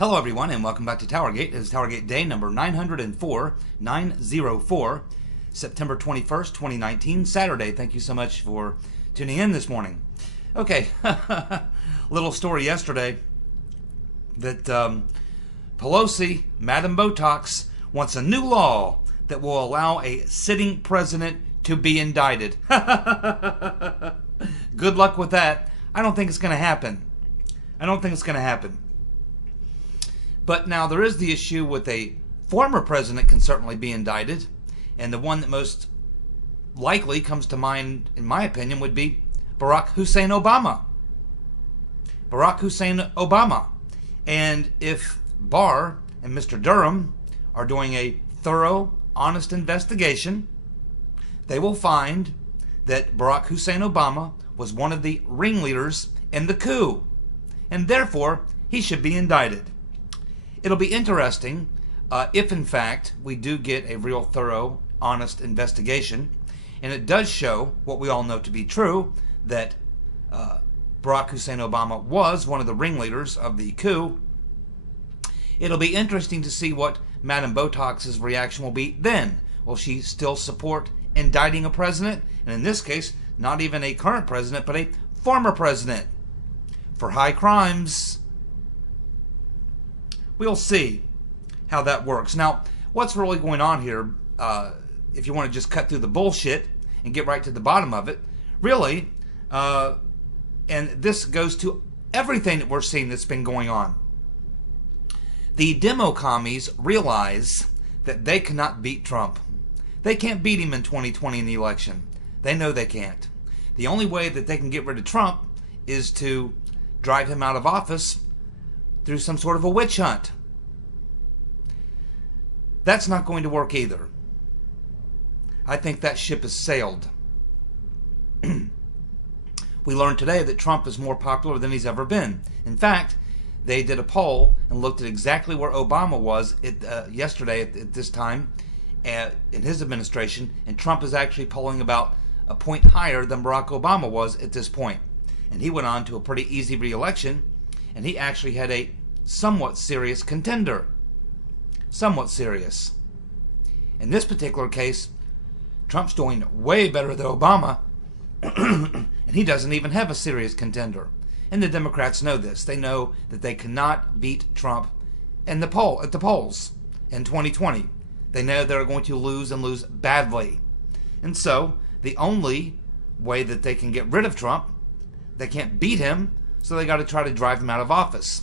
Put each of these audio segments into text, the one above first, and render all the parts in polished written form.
Hello everyone and welcome back to TowerGate. It is TowerGate day number 904, September 21st, 2019, Saturday. Thank you so much for tuning in this morning. Okay, little story yesterday that Pelosi, Madam Botox, wants a new law that will allow a sitting president to be indicted. Good luck with that. I don't think it's going to happen. But now there is the issue with a former president can certainly be indicted, and the one that most likely comes to mind, in my opinion, would be Barack Hussein Obama. And if Barr and Mr. Durham are doing a thorough, honest investigation, they will find that Barack Hussein Obama was one of the ringleaders in the coup, and therefore he should be indicted. It'll be interesting if, in fact, we do get a real thorough, honest investigation, and it does show what we all know to be true, that Barack Hussein Obama was one of the ringleaders of the coup. It'll be interesting to see what Madam Botox's reaction will be then. Will she still support indicting a president, and in this case, not even a current president, but a former president, for high crimes? We'll see how that works. Now, what's really going on here, if you want to just cut through the bullshit and get right to the bottom of it, really, and this goes to everything that we're seeing that's been going on. The demo commies realize that they cannot beat Trump. They can't beat him in 2020 in the election. They know they can't. The only way that they can get rid of Trump is to drive him out of office through some sort of a witch hunt. That's not going to work either. I think that ship has sailed. We learned today that Trump is more popular than he's ever been. In fact, they did a poll and looked at exactly where Obama was yesterday at this time in his administration, and Trump is actually polling about a point higher than Barack Obama was at this point. And he went on to a pretty easy re-election, and he actually had a somewhat serious contender. Somewhat serious. In this particular case, Trump's doing way better than Obama, and he doesn't even have a serious contender. And the Democrats know this. They know that they cannot beat Trump at the polls in 2020. They know they're going to lose and lose badly. And so, the only way that they can get rid of Trump, they can't beat him, so they got to try to drive him out of office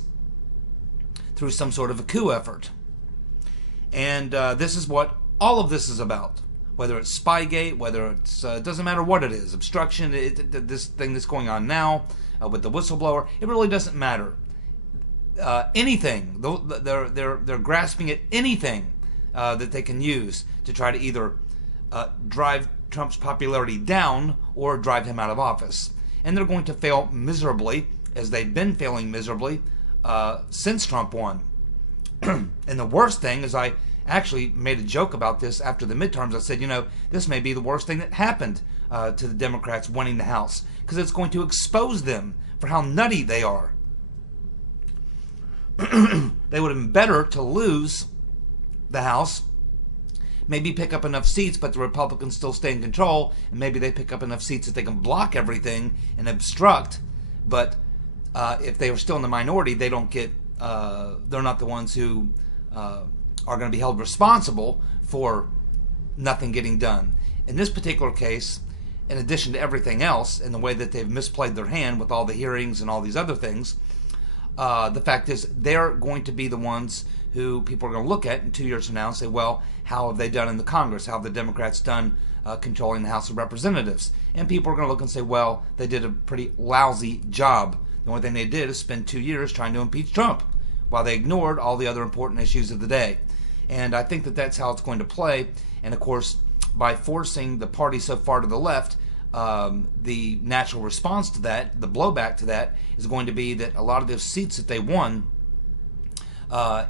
through some sort of a coup effort. And this is what all of this is about. Whether it's Spygate, whether it's, it doesn't matter what it is, obstruction, this thing that's going on now with the whistleblower, it really doesn't matter. Anything, they're grasping at anything that they can use to try to either drive Trump's popularity down or drive him out of office. And they're going to fail miserably, as they've been failing miserably since Trump won. And the worst thing is, I actually made a joke about this after the midterms. I said, you know, this may be the worst thing that happened to the Democrats winning the House, because it's going to expose them for how nutty they are. They would have been better to lose the House, maybe pick up enough seats, but the Republicans still stay in control, and maybe they pick up enough seats that they can block everything and obstruct. But if they are still in the minority, they don't get, they're not the ones who are going to be held responsible for nothing getting done. In this particular case, in addition to everything else, and the way that they've misplayed their hand with all the hearings and all these other things, the fact is they're going to be the ones who people are going to look at in 2 years from now and say, well, how have they done in the Congress? How have the Democrats done controlling the House of Representatives? And people are going to look and say, well, they did a pretty lousy job. The only thing they did is spend 2 years trying to impeach Trump, while they ignored all the other important issues of the day. And I think that that's how it's going to play. And of course, by forcing the party so far to the left, the natural response to that, the blowback to that, is going to be that a lot of those seats that they won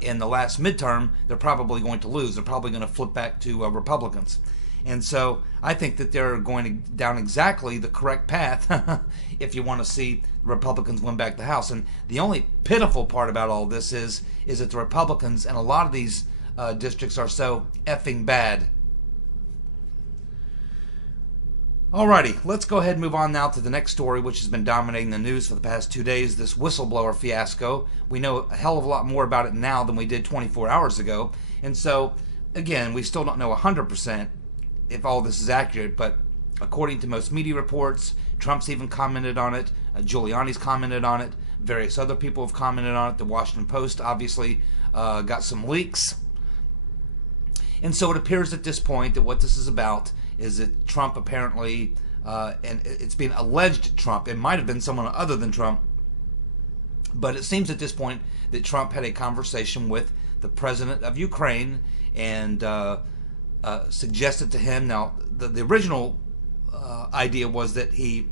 in the last midterm, they're probably going to lose. They're probably going to flip back to Republicans. And so I think that they're going down exactly the correct path if you want to see Republicans win back the House. And the only pitiful part about all this is that the Republicans in a lot of these districts are so effing bad. Alrighty, let's go ahead and move on now to the next story, which has been dominating the news for the past 2 days, this whistleblower fiasco. We know a hell of a lot more about it now than we did 24 hours ago. And so, again, we still don't know 100% if all this is accurate, but according to most media reports, Trump's even commented on it, Giuliani's commented on it, various other people have commented on it, the Washington Post obviously got some leaks. And so it appears at this point that what this is about is that Trump apparently, and it's being alleged Trump, it might have been someone other than Trump, but it seems at this point that Trump had a conversation with the president of Ukraine and suggested to him, now the original idea was that he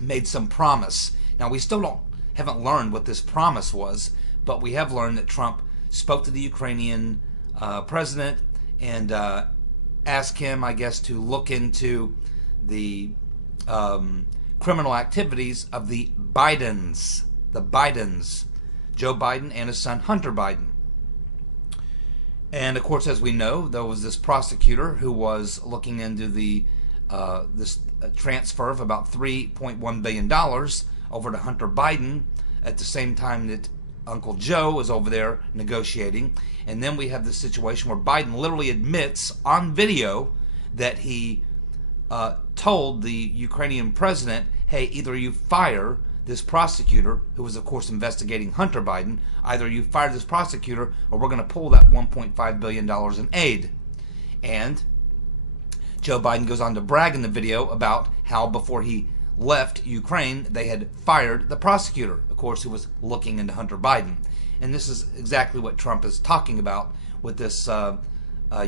made some promise. Now we still haven't learned what this promise was, but we have learned that Trump spoke to the Ukrainian president and asked him, I guess, to look into the criminal activities of the Bidens, Joe Biden and his son Hunter Biden. And of course, as we know, there was this prosecutor who was looking into the this transfer of about $3.1 billion over to Hunter Biden at the same time that Uncle Joe is over there negotiating. And then we have this situation where Biden literally admits on video that he told the Ukrainian president, hey, either you fire this prosecutor, who was of course investigating Hunter Biden, either you fire this prosecutor or we're going to pull that $1.5 billion in aid. And Joe Biden goes on to brag in the video about how before he left Ukraine, they had fired the prosecutor, of course, who was looking into Hunter Biden. And this is exactly what Trump is talking about with this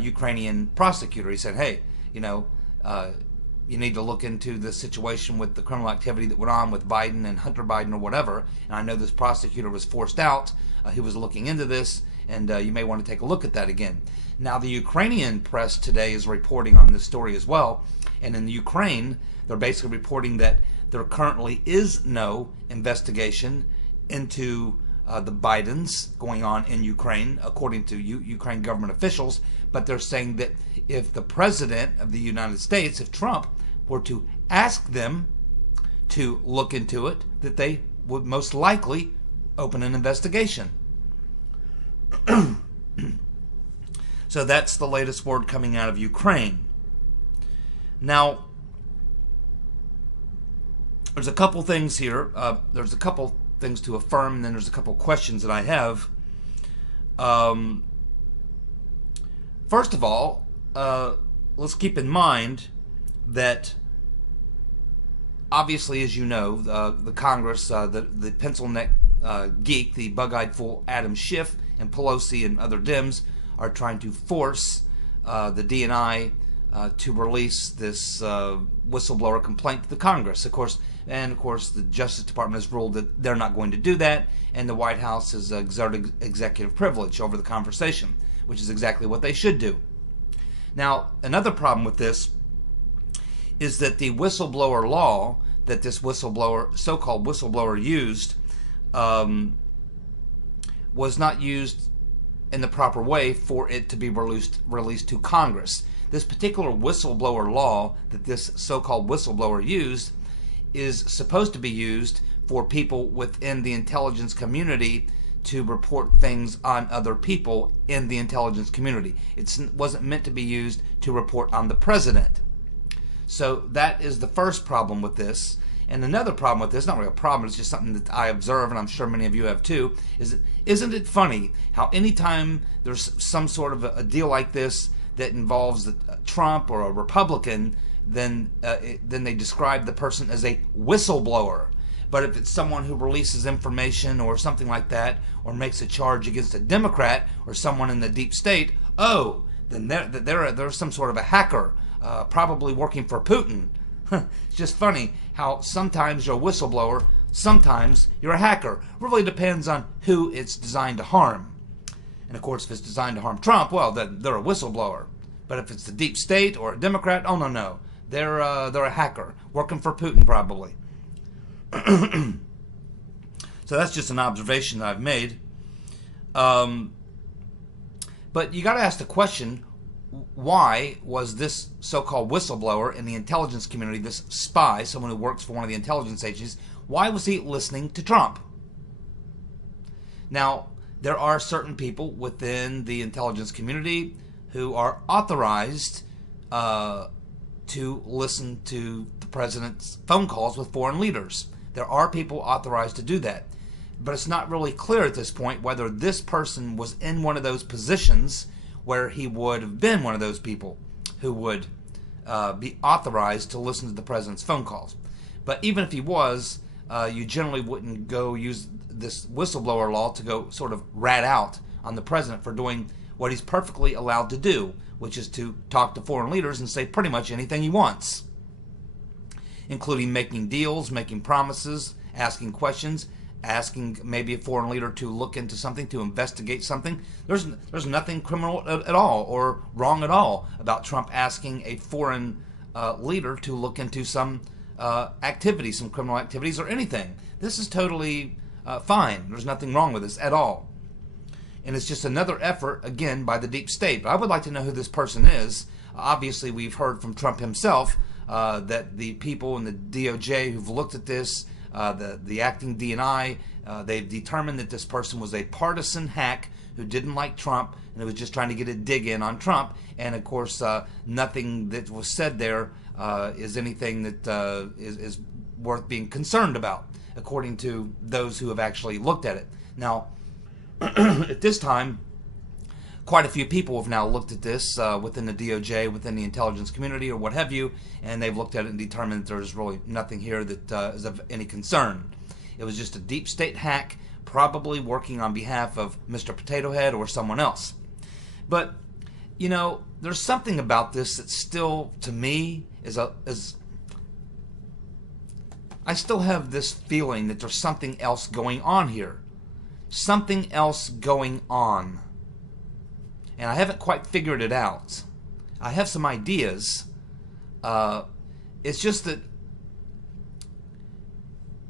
Ukrainian prosecutor. He said, hey, you need to look into the situation with the criminal activity that went on with Biden and Hunter Biden or whatever. And I know this prosecutor was forced out. He was looking into this, and you may want to take a look at that again. Now, the Ukrainian press today is reporting on this story as well. And in the Ukraine, they're basically reporting that there currently is no investigation into the Bidens going on in Ukraine, according to Ukraine government officials. But they're saying that if the president of the United States, if Trump, were to ask them to look into it, that they would most likely open an investigation. So that's the latest word coming out of Ukraine. Now, there's a couple things here. There's a couple things to affirm, and then there's a couple questions that I have. First of all, let's keep in mind that obviously, as you know, the Congress, the pencil neck geek, the bug-eyed fool Adam Schiff and Pelosi and other Dems are trying to force the DNI to release this whistleblower complaint to the Congress. Of course, the Justice Department has ruled that they're not going to do that, and the White House has exerted executive privilege over the conversation, which is exactly what they should do. Now, another problem with this is that the whistleblower law that this whistleblower, so-called whistleblower, used was not used in the proper way for it to be released to Congress. This particular whistleblower law that this so-called whistleblower used is supposed to be used for people within the intelligence community to report things on other people in the intelligence community. It wasn't meant to be used to report on the president. So that is the first problem with this. And another problem with this, not really a problem, it's just something that I observe, and I'm sure many of you have too, is isn't it funny how anytime there's some sort of a deal like this that involves Trump or a Republican, then they describe the person as a whistleblower. But if it's someone who releases information or something like that, or makes a charge against a Democrat or someone in the deep state, oh, then they're some sort of a hacker, probably working for Putin. It's just funny how sometimes you're a whistleblower, sometimes you're a hacker. It really depends on who it's designed to harm. And of course, if it's designed to harm Trump, well, then they're a whistleblower. But if it's the deep state or a Democrat, oh no. They're a hacker working for Putin probably. So that's just an observation that I've made. But you got to ask the question, why was this so-called whistleblower in the intelligence community, this spy, someone who works for one of the intelligence agencies, why was he listening to Trump? Now, there are certain people within the intelligence community who are authorized to listen to the president's phone calls with foreign leaders. There are people authorized to do that. But it's not really clear at this point whether this person was in one of those positions where he would have been one of those people who would be authorized to listen to the president's phone calls. But even if he was, you generally wouldn't go use this whistleblower law to go sort of rat out on the president for doing what he's perfectly allowed to do, which is to talk to foreign leaders and say pretty much anything he wants, including making deals, making promises, asking questions, asking maybe a foreign leader to look into something, to investigate something. There's nothing criminal at all or wrong at all about Trump asking a foreign leader to look into some activities, some criminal activities or anything. This is totally fine. There's nothing wrong with this at all. And it's just another effort, again, by the deep state. But I would like to know who this person is. Obviously, we've heard from Trump himself that the people in the DOJ who've looked at this, the acting DNI, they've determined that this person was a partisan hack who didn't like Trump and who was just trying to get a dig in on Trump. And of course, nothing that was said there is anything that is worth being concerned about, according to those who have actually looked at it. Now, at this time, quite a few people have now looked at this within the DOJ, within the intelligence community, or what have you, and they've looked at it and determined that there's really nothing here that is of any concern. It was just a deep state hack, probably working on behalf of Mr. Potato Head or someone else. But, you know, there's something about this that still, to me, I still have this feeling that there's something else going on here. Something else going on. And I haven't quite figured it out. I have some ideas. It's just that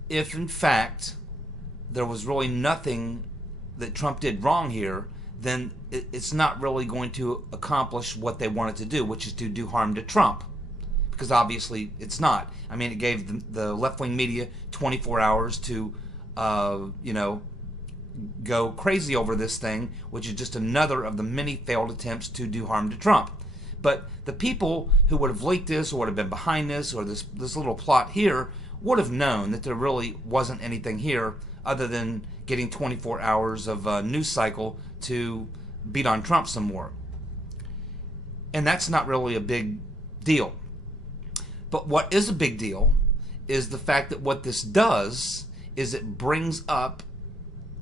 if, in fact, there was really nothing that Trump did wrong here, then it's not really going to accomplish what they wanted to do, which is to do harm to Trump. Because obviously it's not. I mean, it gave the left-wing media 24 hours to, go crazy over this thing, which is just another of the many failed attempts to do harm to Trump. But the people who would have leaked this or would have been behind this or this little plot here would have known that there really wasn't anything here other than getting 24 hours of a news cycle to beat on Trump some more. And that's not really a big deal. But what is a big deal is the fact that what this does is it brings up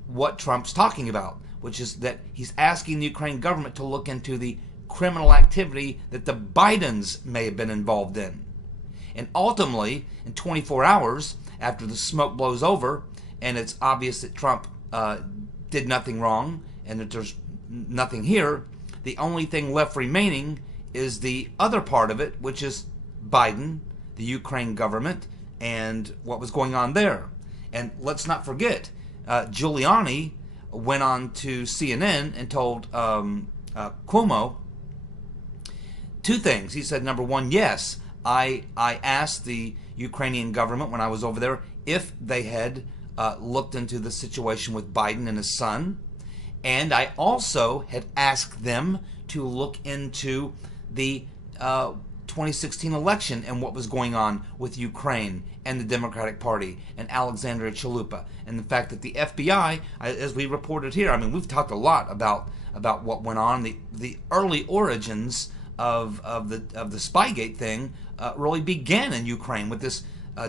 what Trump's talking about, which is that he's asking the Ukraine government to look into the criminal activity that the Bidens may have been involved in. And ultimately, in 24 hours, after the smoke blows over, and it's obvious that Trump did nothing wrong, and that there's nothing here, the only thing left remaining is the other part of it, which is Biden, the Ukraine government, and what was going on there. And let's not forget, Giuliani went on to CNN and told Cuomo two things. He said, number one, yes, I asked the Ukrainian government when I was over there if they had looked into the situation with Biden and his son, and I also had asked them to look into the 2016 election and what was going on with Ukraine and the Democratic Party and Alexandria Chalupa, and the fact that the FBI, as we reported here, I mean, we've talked a lot about what went on. The early origins of the Spygate thing really began in Ukraine with this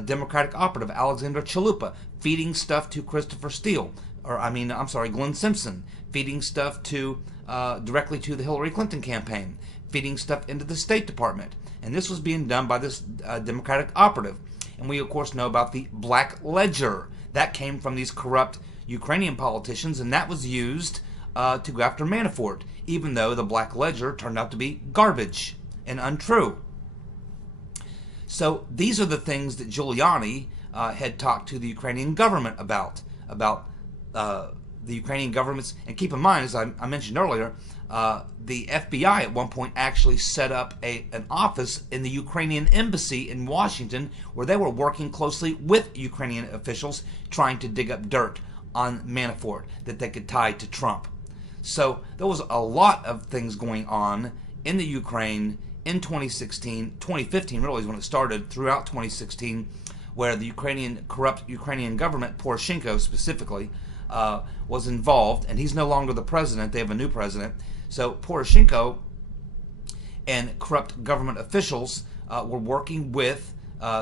Democratic operative Alexandria Chalupa feeding stuff to Christopher Steele, Glenn Simpson, feeding stuff to directly to the Hillary Clinton campaign, feeding stuff into the State Department. And this was being done by this Democratic operative. And we, of course, know about the Black Ledger. That came from these corrupt Ukrainian politicians, and that was used to go after Manafort, even though the Black Ledger turned out to be garbage and untrue. So these are the things that Giuliani had talked to the Ukrainian government about the Ukrainian government's, and keep in mind, as I mentioned earlier, the FBI at one point actually set up an office in the Ukrainian embassy in Washington where they were working closely with Ukrainian officials trying to dig up dirt on Manafort that they could tie to Trump. So there was a lot of things going on in the Ukraine in 2016, 2015 really is when it started, throughout 2016, where the corrupt Ukrainian government, Poroshenko specifically, was involved, and he's no longer the president. They have a new president. So Poroshenko and corrupt government officials were working with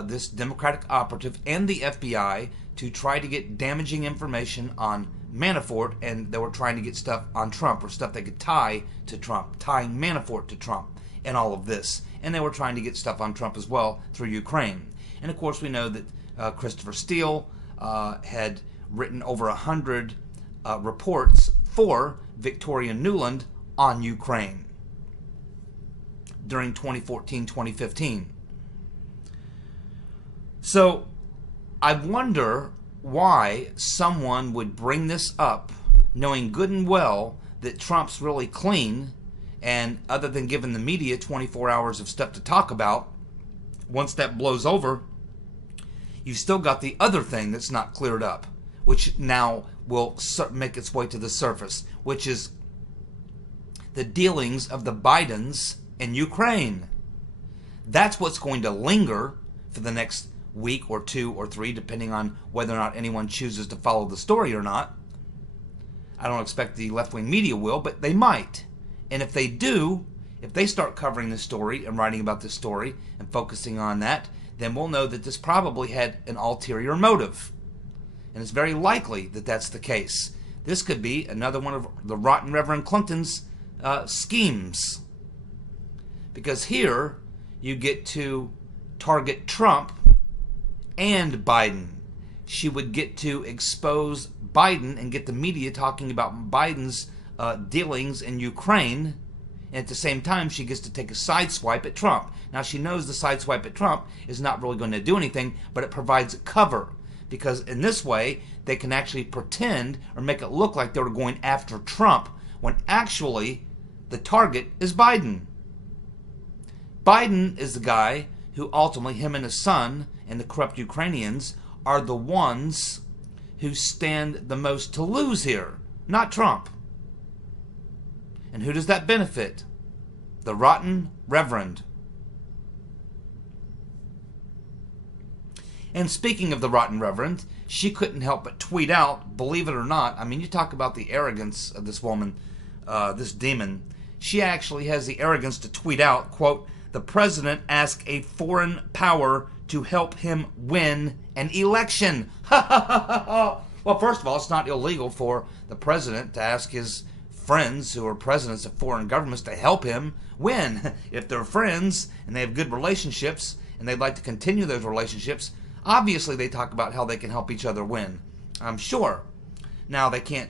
this Democratic operative and the FBI to try to get damaging information on Manafort, and they were trying to get stuff on Trump, or stuff they could tie to Trump, tying Manafort to Trump and all of this. And they were trying to get stuff on Trump as well through Ukraine. And of course we know that Christopher Steele had written over 100 reports for Victoria Nuland on Ukraine during 2014-2015. So I wonder why someone would bring this up knowing good and well that Trump's really clean, and other than giving the media 24 hours of stuff to talk about, once that blows over, you've still got the other thing that's not cleared up, which now will make its way to the surface, which is the dealings of the Bidens in Ukraine. That's what's going to linger for the next week or 2 or 3, depending on whether or not anyone chooses to follow the story or not. I don't expect the left-wing media will, but they might. And if they do, if they start covering this story and writing about this story and focusing on that, then we'll know that this probably had an ulterior motive. And it's very likely that that's the case. This could be another one of the rotten Reverend Clinton's schemes. Because here you get to target Trump and Biden. She would get to expose Biden and get the media talking about Biden's dealings in Ukraine, and at the same time she gets to take a side swipe at Trump. Now she knows the side swipe at Trump is not really going to do anything, but it provides cover, because in this way they can actually pretend or make it look like they were going after Trump when actually the target is Biden. Biden is the guy who ultimately, him and his son and the corrupt Ukrainians, are the ones who stand the most to lose here, not Trump. And who does that benefit? The rotten Reverend. And speaking of the rotten Reverend, she couldn't help but tweet out, believe it or not, I mean, you talk about the arrogance of this woman, this demon. She actually has the arrogance to tweet out, quote, "The president asked a foreign power to help him win an election." Well, first of all, it's not illegal for the president to ask his friends who are presidents of foreign governments to help him win. If they're friends and they have good relationships and they'd like to continue those relationships, obviously they talk about how they can help each other win, I'm sure. Now, they can't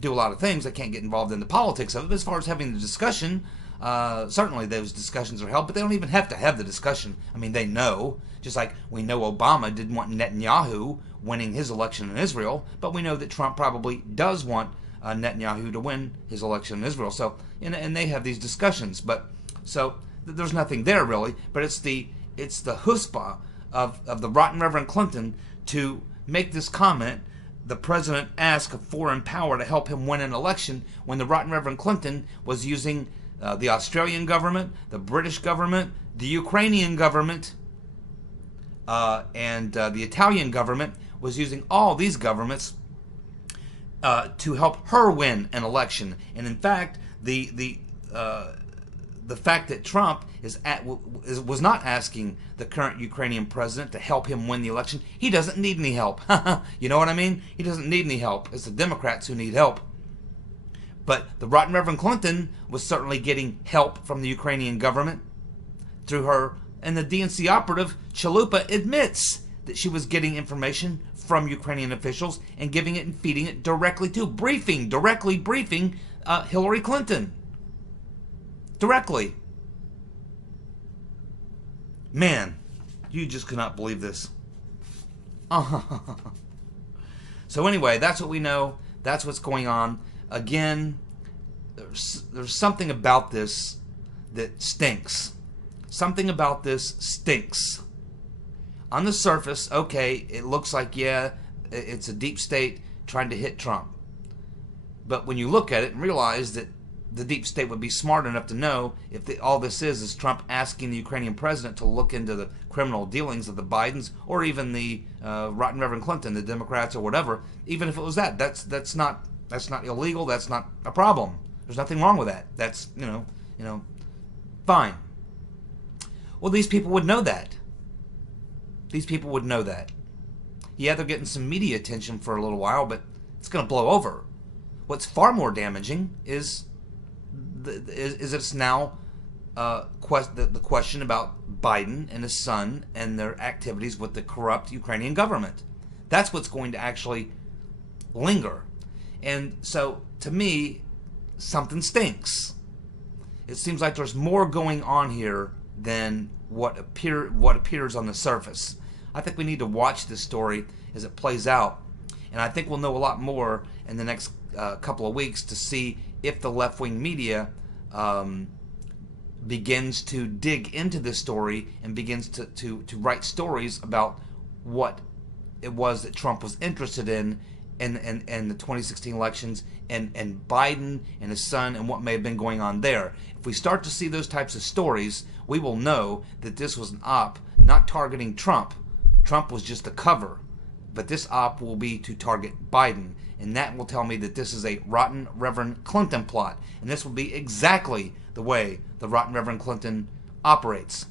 do a lot of things. They can't get involved in the politics of it. But as far as having the discussion, certainly those discussions are held, but they don't even have to have the discussion. I mean, they know, just like we know Obama didn't want Netanyahu winning his election in Israel, but we know that Trump probably does want Netanyahu to win his election in Israel. So, and they have these discussions, but so there's nothing there really. But it's the chutzpah of the rotten Reverend Clinton to make this comment. The president asked a foreign power to help him win an election, when the rotten Reverend Clinton was using the Australian government, the British government, the Ukrainian government, and the Italian government, was using all these governments to help her win an election. And in fact, the fact that Trump was not asking the current Ukrainian president to help him win the election, he doesn't need any help. You know what I mean? He doesn't need any help. It's the Democrats who need help. But the rotten Reverend Clinton was certainly getting help from the Ukrainian government through her. And the DNC operative, Chalupa, admits that she was getting information from Ukrainian officials and giving it and feeding it directly to, directly briefing Hillary Clinton. Directly. Man, you just cannot believe this. So anyway, that's what we know. That's what's going on. Again, there's something about this that stinks. Something about this stinks. On the surface, okay, it looks like, yeah, it's a deep state trying to hit Trump. But when you look at it and realize that the deep state would be smart enough to know if all this is Trump asking the Ukrainian president to look into the criminal dealings of the Bidens or even the rotten Reverend Clinton, the Democrats or whatever. Even if it was that's not illegal. That's not a problem. There's nothing wrong with that. That's fine. Well, these people would know that. These people would know that. Yeah, they're getting some media attention for a little while, but it's going to blow over. What's far more damaging is it's now the question about Biden and his son and their activities with the corrupt Ukrainian government. That's what's going to actually linger. And so, to me, something stinks. It seems like there's more going on here than what appears on the surface. I think we need to watch this story as it plays out, and I think we'll know a lot more in the next couple of weeks to see if the left-wing media begins to dig into this story and begins to write stories about what it was that Trump was interested in the 2016 elections and Biden and his son and what may have been going on there. If we start to see those types of stories, we will know that this was an op not targeting Trump. Trump was just a cover. But this op will be to target Biden. And that will tell me that this is a rotten Reverend Clinton plot. And this will be exactly the way the rotten Reverend Clinton operates.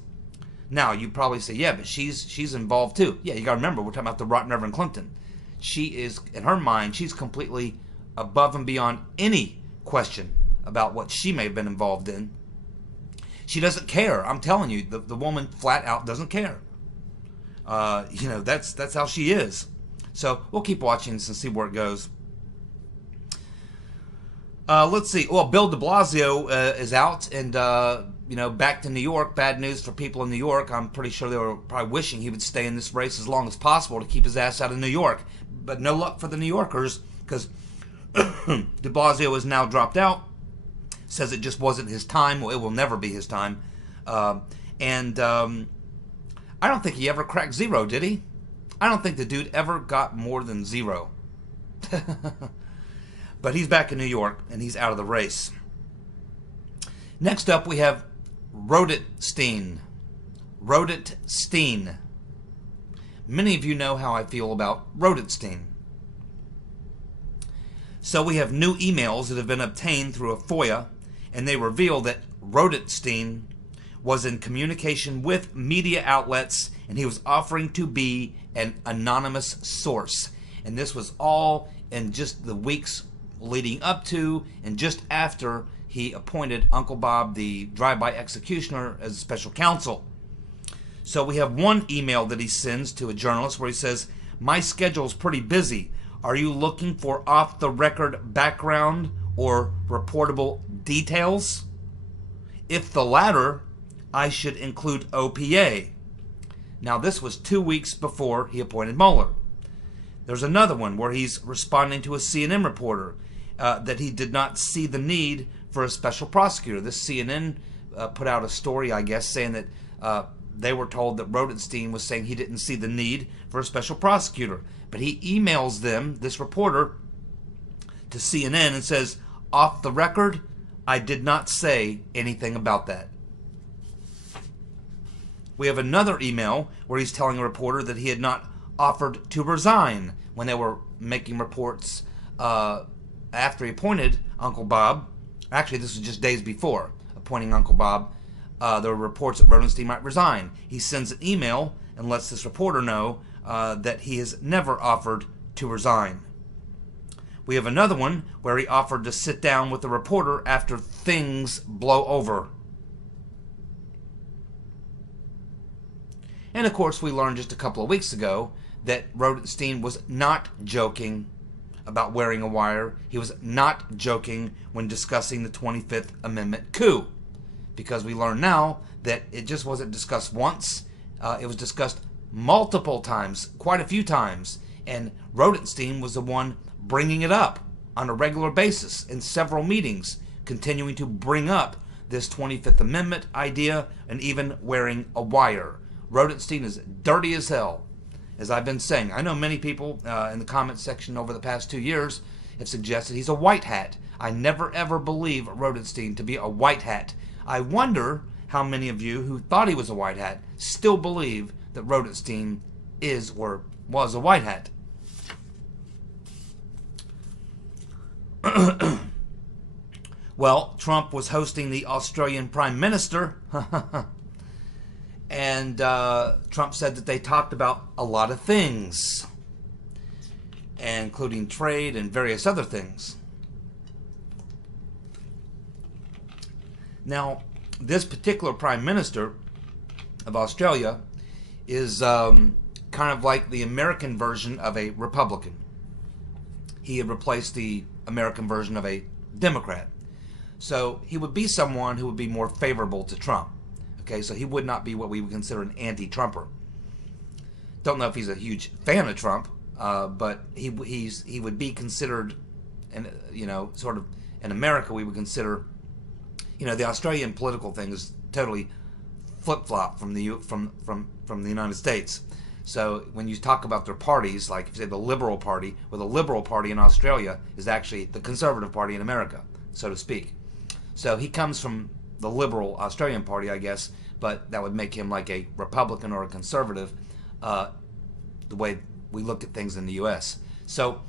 Now, you probably say, yeah, but she's involved too. Yeah, you got to remember, we're talking about the rotten Reverend Clinton. She is, in her mind, she's completely above and beyond any question about what she may have been involved in. She doesn't care. I'm telling you, the woman flat out doesn't care. That's how she is. So we'll keep watching this and see where it goes. Let's see. Well, Bill de Blasio is out and back to New York. Bad news for people in New York. I'm pretty sure they were probably wishing he would stay in this race as long as possible to keep his ass out of New York. But no luck for the New Yorkers because de Blasio is now dropped out. Says it just wasn't his time. Well, it will never be his time. I don't think he ever cracked zero, did he? I don't think the dude ever got more than zero. But he's back in New York, and he's out of the race. Next up, we have Rosenstein. Rosenstein. Many of you know how I feel about Rosenstein. So we have new emails that have been obtained through a FOIA, and they reveal that Rosenstein was in communication with media outlets, and he was offering to be an anonymous source. And this was all in just the weeks leading up to and just after he appointed Uncle Bob, the drive-by executioner, as a special counsel. So we have one email that he sends to a journalist where he says, "My schedule's pretty busy. Are you looking for off-the-record background or reportable details? If the latter, I should include OPA." Now, this was 2 weeks before he appointed Mueller. There's another one where he's responding to a CNN reporter that he did not see the need for a special prosecutor. This CNN put out a story, I guess, saying that they were told that Rosenstein was saying he didn't see the need for a special prosecutor. But he emails them, this reporter, to CNN and says, "Off the record, I did not say anything about that." We have another email where he's telling a reporter that he had not offered to resign when they were making reports after he appointed Uncle Bob. Actually, this was just days before appointing Uncle Bob. There were reports that Rosenstein might resign. He sends an email and lets this reporter know that he has never offered to resign. We have another one where he offered to sit down with the reporter after things blow over. And of course, we learned just a couple of weeks ago that Rosenstein was not joking about wearing a wire. He was not joking when discussing the 25th Amendment coup, because we learn now that it just wasn't discussed once. It was discussed multiple times, quite a few times, and Rosenstein was the one bringing it up on a regular basis in several meetings, continuing to bring up this 25th Amendment idea and even wearing a wire. Rosenstein is dirty as hell, as I've been saying. I know many people in the comment section over the past 2 years have suggested he's a white hat. I never ever believe Rosenstein to be a white hat. I wonder how many of you who thought he was a white hat still believe that Rosenstein is or was a white hat. Well, Trump was hosting the Australian Prime Minister, and Trump said that they talked about a lot of things, including trade and various other things. Now, this particular Prime Minister of Australia is kind of like the American version of a Republican. He had replaced the American version of a Democrat. So he would be someone who would be more favorable to Trump. Okay, so he would not be what we would consider an anti-Trumper. Don't know if he's a huge fan of Trump, but he would be considered, sort of in America we would consider, the Australian political thing is totally flip-flop from the United States. So when you talk about their parties, like if you say the Liberal Party, well, the Liberal Party in Australia is actually the Conservative Party in America, so to speak. So he comes from the Liberal Australian Party, I guess, but that would make him like a Republican or a conservative, the way we look at things in the U.S. So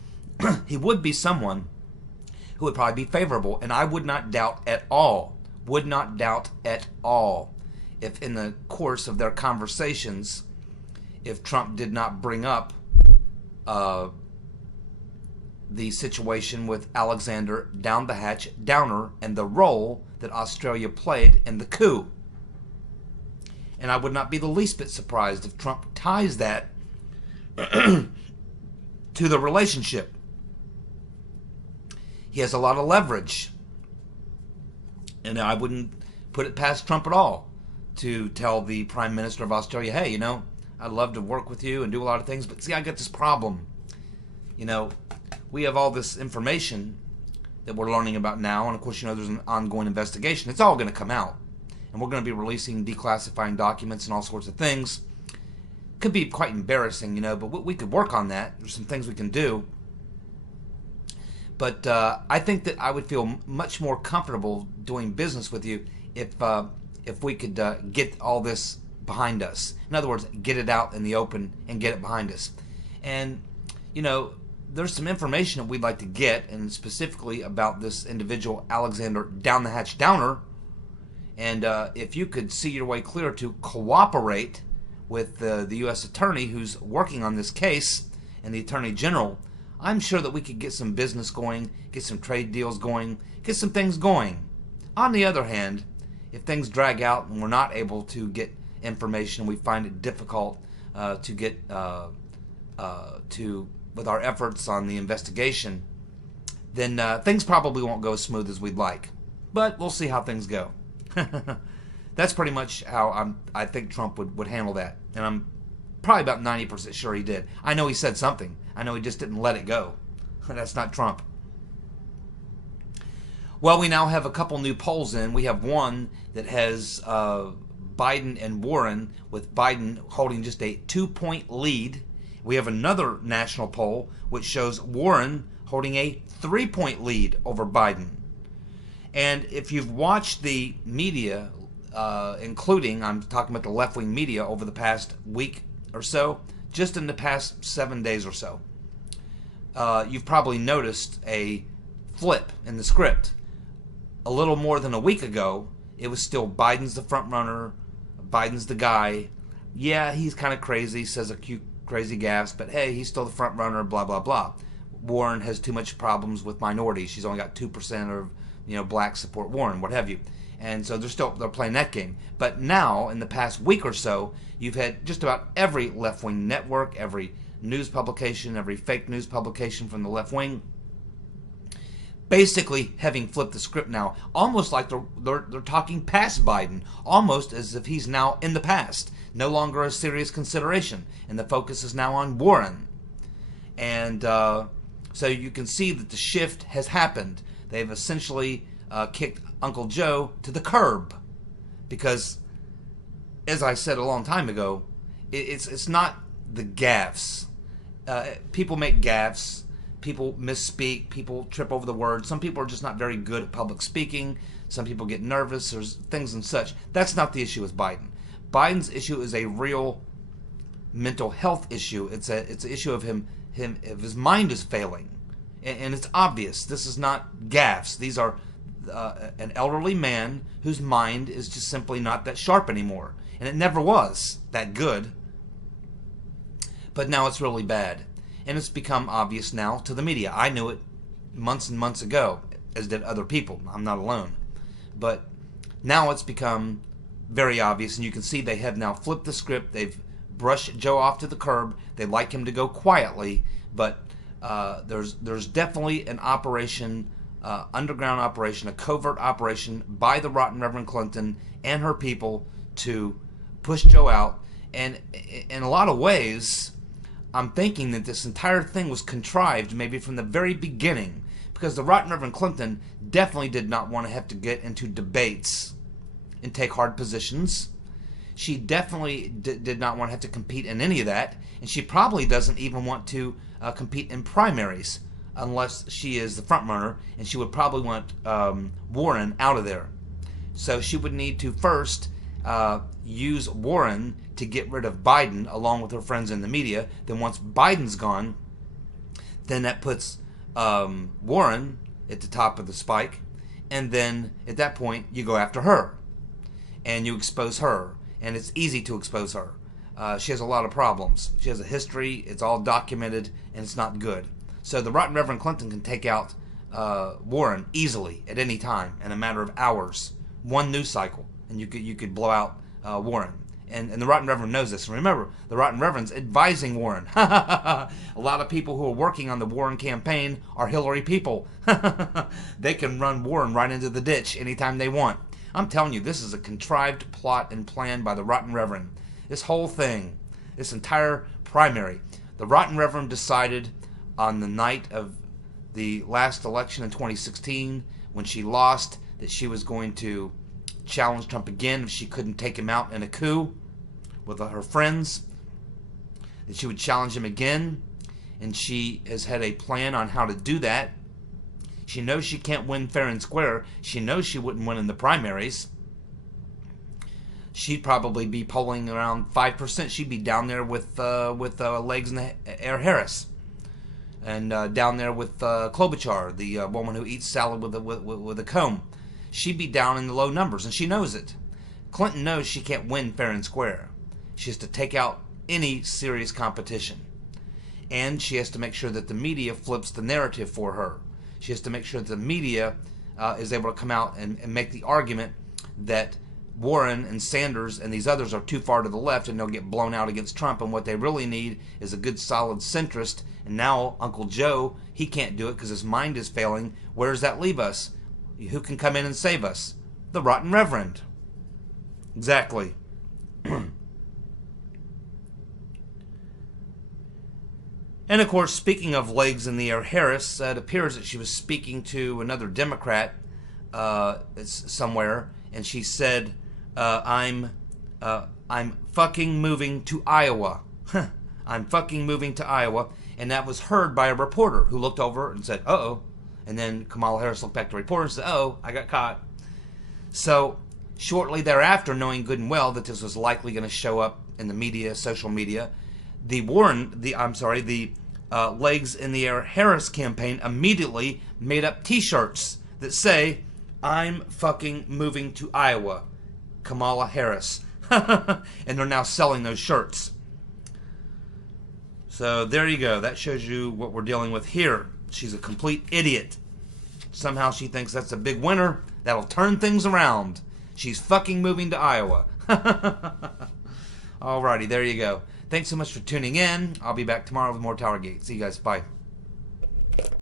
he would be someone who would probably be favorable, and I would not doubt at all, if in the course of their conversations, if Trump did not bring up the situation with Alexander Down the Hatch Downer and the role that Australia played in the coup. And I would not be the least bit surprised if Trump ties that to the relationship. He has a lot of leverage. And I wouldn't put it past Trump at all to tell the Prime Minister of Australia, hey, I'd love to work with you and do a lot of things, but see, I got this problem. We have all this information that we're learning about now, and of course, there's an ongoing investigation. It's all going to come out, and we're going to be releasing declassifying documents and all sorts of things. Could be quite embarrassing, but we could work on that. There's some things we can do. But I think that I would feel much more comfortable doing business with you if we could get all this behind us. In other words, get it out in the open and get it behind us. And, there's some information that we'd like to get, and specifically about this individual, Alexander Down the Hatch Downer. And if you could see your way clear to cooperate with the U.S. Attorney who's working on this case and the Attorney General, I'm sure that we could get some business going, get some trade deals going, get some things going. On the other hand, if things drag out and we're not able to get information and we find it difficult to get with our efforts on the investigation, then things probably won't go as smooth as we'd like. But we'll see how things go. That's pretty much how I think Trump would handle that. And I'm probably about 90% sure he did. I know he said something. I know he just didn't let it go. That's not Trump. Well, we now have a couple new polls in. We have one that has Biden and Warren, with Biden holding just a 2-point lead. We have another national poll which shows Warren holding a 3-point lead over Biden. And if you've watched the media, including, I'm talking about the left-wing media over the past week or so, just in the past 7 days or so, you've probably noticed a flip in the script. A little more than a week ago, it was still Biden's the front runner, Biden's the guy. Yeah, he's kind of crazy, says a few crazy gaffes, but hey, he's still the front runner, blah, blah, blah. Warren has too much problems with minorities. She's only got 2% of blacks support Warren, what have you. And so they're playing that game. But now, in the past week or so, you've had just about every left-wing network, every news publication, every fake news publication from the left wing, basically having flipped the script now, almost like they're talking past Biden, almost as if he's now in the past, no longer a serious consideration, and the focus is now on Warren. And so you can see that the shift has happened. They've essentially kicked Uncle Joe to the curb, because, as I said a long time ago, it's not the gaffes. People make gaffes. People misspeak. People trip over the words. Some people are just not very good at public speaking. Some people get nervous or things and such. That's not the issue with Biden. Biden's issue is a real mental health issue. It's an issue of if his mind is failing, and it's obvious. This is not gaffes. These are an elderly man whose mind is just simply not that sharp anymore, and it never was that good. But now it's really bad. And it's become obvious now to the media. I knew it months and months ago, as did other people. I'm not alone. But now it's become very obvious, and you can see they have now flipped the script. They've brushed Joe off to the curb. They'd like him to go quietly, but there's definitely an operation, underground operation, a covert operation by the rotten Reverend Clinton and her people to push Joe out. And in a lot of ways, I'm thinking that this entire thing was contrived maybe from the very beginning, because the rotten Reverend Clinton definitely did not want to have to get into debates and take hard positions. She definitely did not want to have to compete in any of that, and she probably doesn't even want to compete in primaries unless she is the front runner, and she would probably want Warren out of there. So she would need to first use Warren to get rid of Biden along with her friends in the media. Then once Biden's gone, then that puts Warren at the top of the spike, and then at that point you go after her and you expose her, and it's easy to expose her. She has a lot of problems. She has a history, it's all documented, and it's not good. So the rotten Reverend Clinton can take out Warren easily at any time in a matter of hours, one news cycle, and you could blow out Warren. And the Rotten Reverend knows this. And remember, the Rotten Reverend's advising Warren. A lot of people who are working on the Warren campaign are Hillary people. They can run Warren right into the ditch anytime they want. I'm telling you, this is a contrived plot and plan by the Rotten Reverend. This whole thing, this entire primary, the Rotten Reverend decided on the night of the last election in 2016, when she lost, that she was going to challenge Trump again if she couldn't take him out in a coup with her friends, that she would challenge him again, and she has had a plan on how to do that. She knows she can't win fair and square. She knows she wouldn't win in the primaries. She'd probably be polling around 5%. She'd be down there with legs in the air Harris, and down there with Klobuchar, the woman who eats salad with a comb. She'd be down in the low numbers, and she knows it. Clinton knows she can't win fair and square. She has to take out any serious competition. And she has to make sure that the media flips the narrative for her. She has to make sure that the media is able to come out and make the argument that Warren and Sanders and these others are too far to the left and they'll get blown out against Trump, and what they really need is a good solid centrist. And now Uncle Joe, he can't do it because his mind is failing. Where does that leave us? Who can come in and save us? The Rotten Reverend. Exactly. And of course, speaking of legs in the air Harris, it appears that she was speaking to another Democrat somewhere, and she said, I'm fucking moving to Iowa. I'm fucking moving to Iowa. And that was heard by a reporter who looked over and said, uh-oh. And then Kamala Harris looked back to the reporter and said, oh, I got caught. So shortly thereafter, knowing good and well that this was likely going to show up in the media, social media, the Legs in the Air Harris campaign immediately made up t-shirts that say, I'm fucking moving to Iowa, Kamala Harris. And they're now selling those shirts. So there you go. That shows you what we're dealing with here. She's a complete idiot. somehow she thinks that's a big winner. That'll turn things around. She's fucking moving to Iowa. Alrighty, there you go. Thanks so much for tuning in. I'll be back tomorrow with more TowerGate. See you guys. Bye.